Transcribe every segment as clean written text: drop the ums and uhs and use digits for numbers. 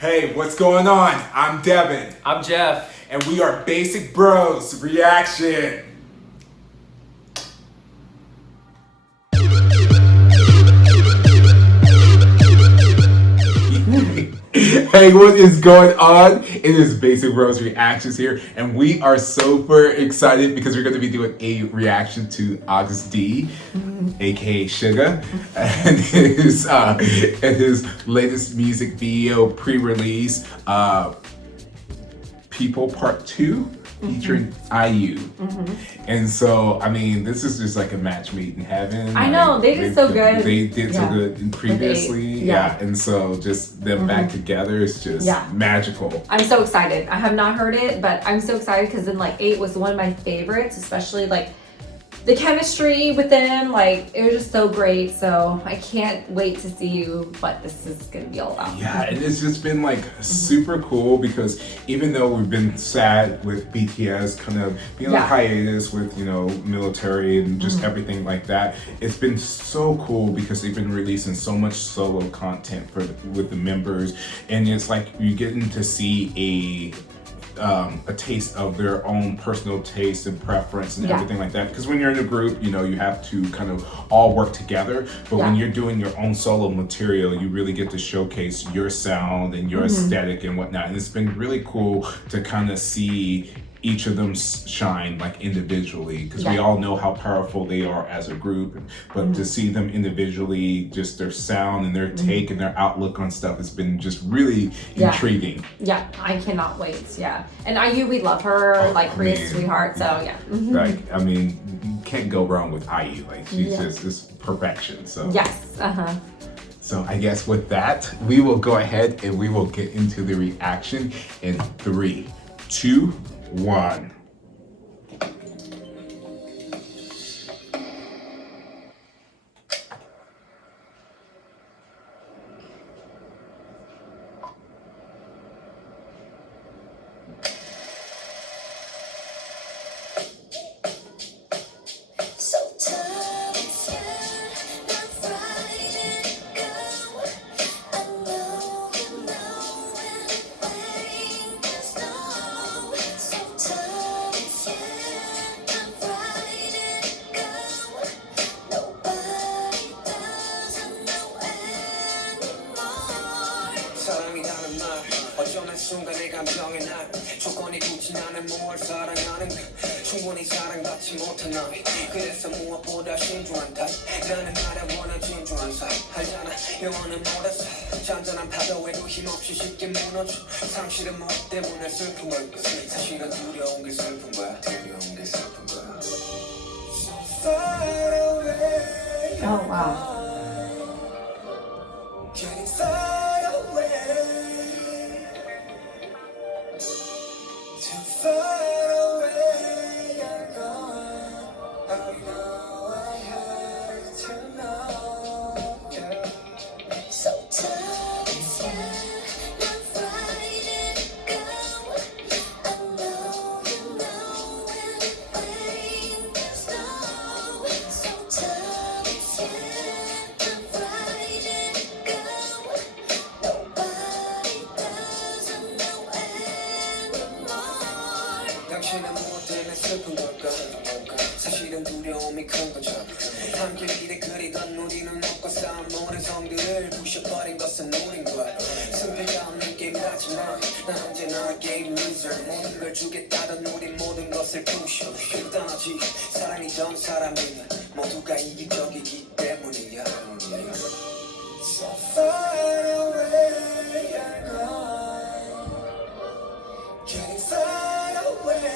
Hey, what's going on? I'm Devin. I'm Jeff. And we are Basic Bros Reaction. Hey, what is going on? It is Basic Bros Reactions here, and we are super excited because we're going to be doing a reaction to AGUST D, aka Sugar, and his latest music video pre-release, People Part 2, featuring IU. And so, I mean, this is just like a match made in heaven. I know, they did so good. They did so good previously. And so just them back together is just magical. I'm so excited. I have not heard it, but I'm so excited because then like 8 was one of my favorites, especially like the chemistry with them, like it was just so great. So I can't wait to see what this is gonna be all about. Yeah, and it's just been like super cool because even though we've been sad with BTS kind of being on hiatus with, you know, military and just everything like that, it's been so cool because they've been releasing so much solo content with the members, and it's like you're getting to see a taste of their own personal taste and preference and everything like that. Because when you're in a group, you know, you have to kind of all work together. But when you're doing your own solo material, you really get to showcase your sound and your aesthetic and whatnot. And it's been really cool to kind of see each of them shine like individually, because we all know how powerful they are as a group, but to see them individually, just their sound and their take and their outlook on stuff has been just really intriguing. I cannot wait. And IU, we love her, like Korea's sweetheart, so Like, I mean, you can't go wrong with IU. Like, she's just perfection. So so I guess with that, we will go ahead and we will get into the reaction in 3, 2, 1. 사랑이라는 말 어쩌면 순간의 감정의 날 조건이 굳지 않은 뭘 사랑하는 충분히 사랑받지 못한 나이 그래서 무엇보다 신중한 타입 나는 나를 원한 진중한 사이 알잖아 영원은 멀었어 잔잔한 파도에도 힘없이 쉽게 무너져 상실은 뭐 때문에 슬픈 걸까 사실은 두려운 게 슬픈 거야 두려운 게 슬픈 거야 Oh wow. 당신은 무엇 때문에 슬픈 걸까 사실은 두려움이 큰 거잖아 함께 길에 그리던 우리는 먹고 쌓은 모든 성들을 부셔버린 것은 우린 거야 승패가 없는 게임이라지만 난 언제나 게임 루저 모든 걸 주겠다던 우린 모든 것을 부셔 일단하지 사랑이던 사람이면 모두가 이기적이기 때문이야 So far away you're gone Getting far away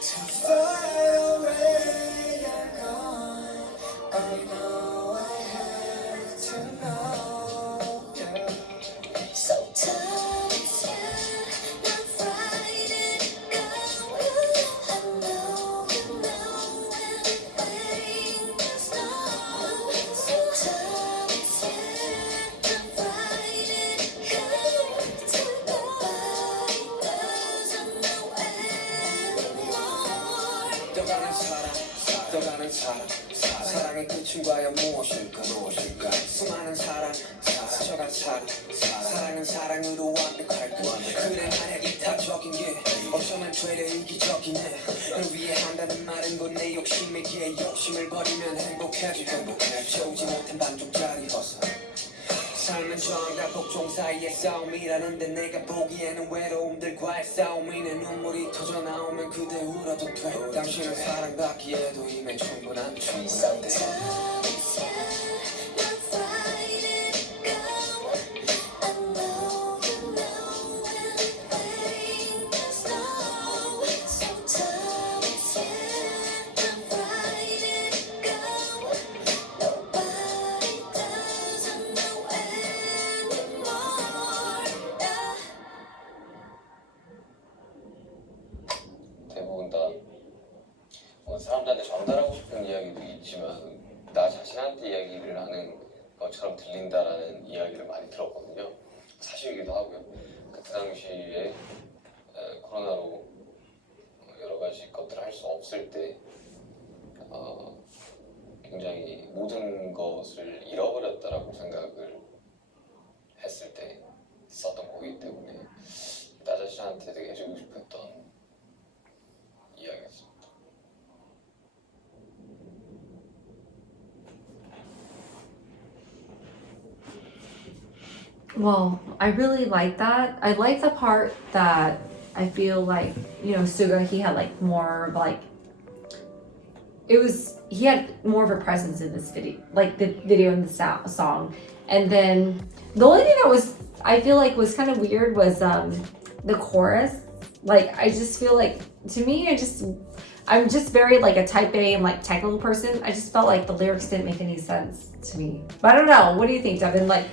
Too far away you're gone I know I have to know So tight not frightened go I know you know anything is not So tight 사랑은 사랑으로 완벽할 것 그래 나야 이타적인 게 어쩌면 되려 이기적이네 널 위해 한다는 말은 곧 내 욕심이기에 욕심을 버리면 행복해지 채우지 못한 반쪽짜리 허사 삶은 저항과 복종 사이의 싸움이라는데 내가 보기에는 외로움들과의 싸움이네 눈물이 터져 나오면 그대 울어도 돼 당신은 사랑받기에도 이미 충분한 상대 대부분 다 사람들한테 전달하고 싶은 이야기도 있지만 나 자신한테 이야기를 하는 것처럼 들린다라는 이야기를 많이 들었거든요. 사실이기도 하고요. 그때 당시에 코로나로 여러 가지 것들을 할 수 없을 때 굉장히 모든 것을 잃어버렸다라고 생각을 했을 때 썼던 곡이기 때문에 나 자신한테 되게 해주고 싶었던 이야기였습니다. Well, I really like that. I like the part that I feel like, you know, Suga, he had like more of like, he had more of a presence in this video, like the video and the song. And then the only thing that was, I feel like was kind of weird was the chorus. Like, I just feel like, to me, I'm just very like a type A and like technical person. I just felt like the lyrics didn't make any sense to me. But I don't know. What do you think, Devin? Like,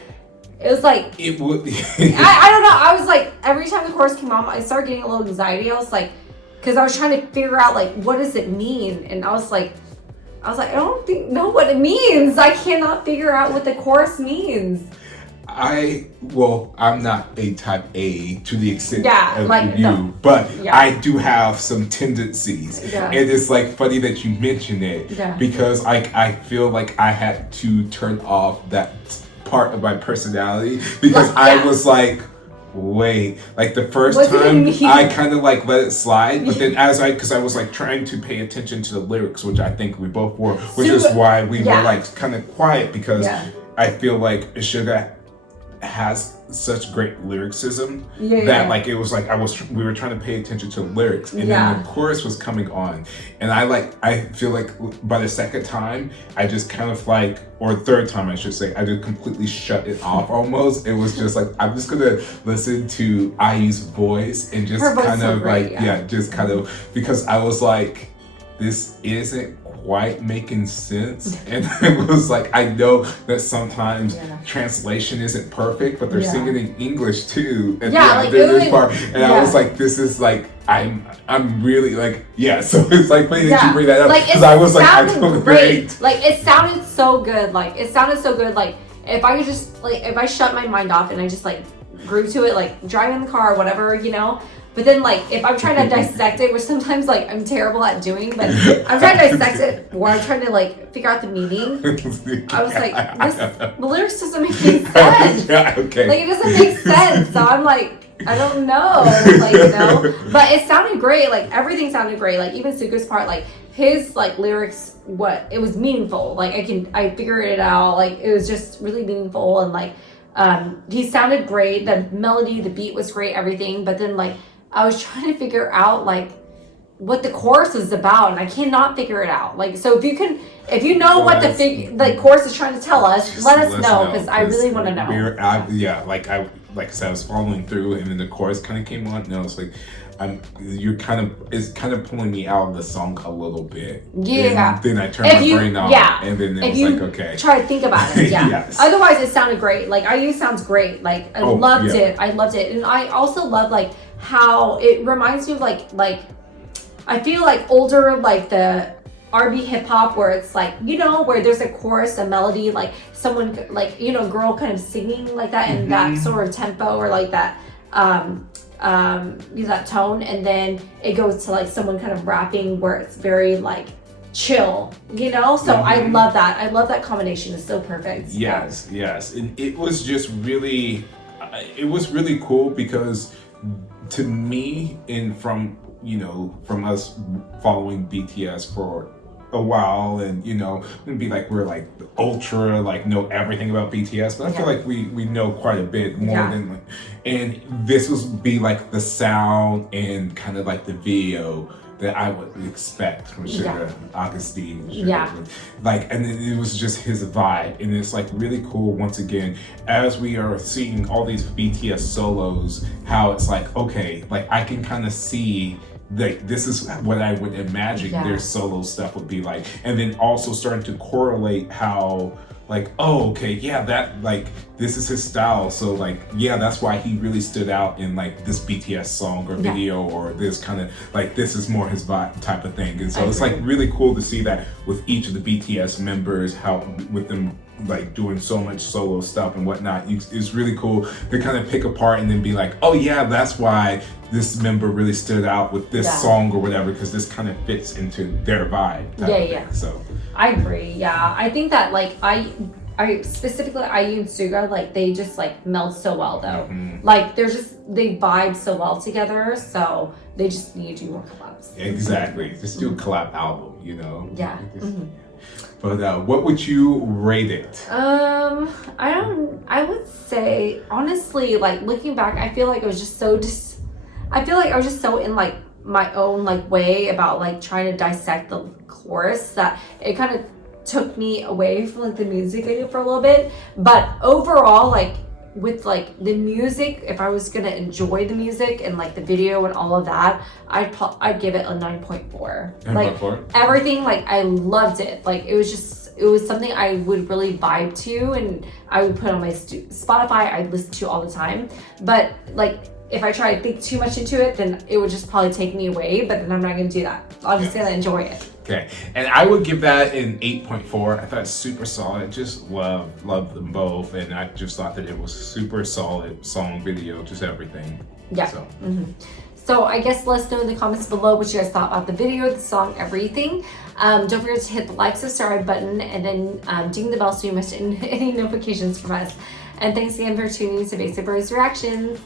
it was like, it would. I don't know. I was like, every time the chorus came on, I started getting a little anxiety. I was like, because I was trying to figure out like, what does it mean? And I was like, I don't know what it means. I cannot figure out what the chorus means. I'm not a type A to the extent of like, you, no. but Yeah. I do have some tendencies. Yeah. And it's like funny that you mention it because I feel like I had to turn off that part of my personality because I was like, wait, like the first time I kind of like let it slide, but then because I was like trying to pay attention to the lyrics, which I think we both were, which is why we were like kind of quiet because I feel like Suga has such great lyricism that like it was like we were trying to pay attention to the lyrics and then the chorus was coming on and I feel like by the second time I just kind of like, or third time I should say, I just completely shut it off almost. It was just like I'm just gonna listen to IU's voice and just kind of like just kind of, because I was like, this isn't quite making sense. And it was like, I know that sometimes translation isn't perfect, but they're singing in English too. And like this part, and I was like, this is like, I'm really like, so it's like funny that you bring that up because I was like, I don't great. Like it sounded so good. Like if I could just like, if I shut my mind off and I just like grew to it, like driving the car or whatever, you know. But then, like, if I'm trying to dissect it, which sometimes, like, I'm terrible at doing, but I'm trying to dissect it, or I'm trying to, like, figure out the meaning. I was like, the lyrics doesn't make any sense. Like, it doesn't make sense. So I'm like, I don't know. Like, you know? But it sounded great. Like, everything sounded great. Like, even Suga's part, like, his, like, lyrics, it was meaningful. Like, I figured it out. Like, it was just really meaningful. And, like, he sounded great. The melody, the beat was great, everything. But then, like, I was trying to figure out like what the chorus is about, and I cannot figure it out. Like, so if you know what the chorus is trying to tell us, let us know because I really want to know. Like I said, I was following through, and then the chorus kind of came on, and I was like, it's kind of pulling me out of the song a little bit. Yeah. And then I turned my brain off, and then it was like, okay. Try to think about it. Yeah. Yes. Otherwise, it sounded great. Like IU sounds great. Like I loved it. I loved it, and I also love like how it reminds me of like I feel like older like the R&B hip hop where it's like, you know, where there's a chorus, a melody, like someone like, you know, girl kind of singing like that in that sort of tempo or like that that tone, and then it goes to like someone kind of rapping where it's very like chill, you know? So I love that. I love that combination. It's so perfect. Yes, yes. And it was just really, it was really cool because to me, and from, you know, from us following BTS for a while, and you know, it'd be like we're like ultra like know everything about BTS, but I feel like we know quite a bit more than like, and this would be like the sound and kind of like the video that I would expect from Sugar, Augustine, Sugar. Like, and it was just his vibe, and it's like really cool once again as we are seeing all these BTS solos, how it's like, okay, like I can kind of see like this is what I would imagine their solo stuff would be like, and then also starting to correlate how like, oh, okay, yeah, that like this is his style, so like yeah, that's why he really stood out in like this BTS song or video or this kind of like this is more his vibe type of thing. And so it's like really cool to see that with each of the BTS members, how with them like doing so much solo stuff and whatnot. It's really cool to kind of pick apart and then be like, oh yeah, that's why this member really stood out with this song or whatever, because this kind of fits into their vibe. So I agree. Yeah, I think that like I specifically IU and Suga, like they just like meld so well though. Like they're just they vibe so well together. So they just need to do more collabs. Exactly. Just do a collab album, you know. Yeah. But what would you rate it? I would say honestly, like looking back, I feel like I was just so I feel like I was just so in like my own like way about like trying to dissect the chorus that it kind of took me away from like the music video for a little bit. But overall, like with like the music, if I was gonna enjoy the music and like the video and all of that, I'd give it a 9.4. Like everything, like I loved it. Like it was something I would really vibe to, and I would put on my Spotify. I'd listen to all the time. But like if I try to think too much into it, then it would just probably take me away. But then I'm not gonna do that. I'm just gonna enjoy it. Okay, and I would give that an 8.4. I thought it's super solid. Just loved them both, and I just thought that it was super solid song, video, just everything. Yeah. So. So I guess let us know in the comments below what you guys thought about the video, the song, everything. Don't forget to hit the like, subscribe button, and then ding the bell so you miss any notifications from us. And thanks again for tuning in to Basic Bros Reactions.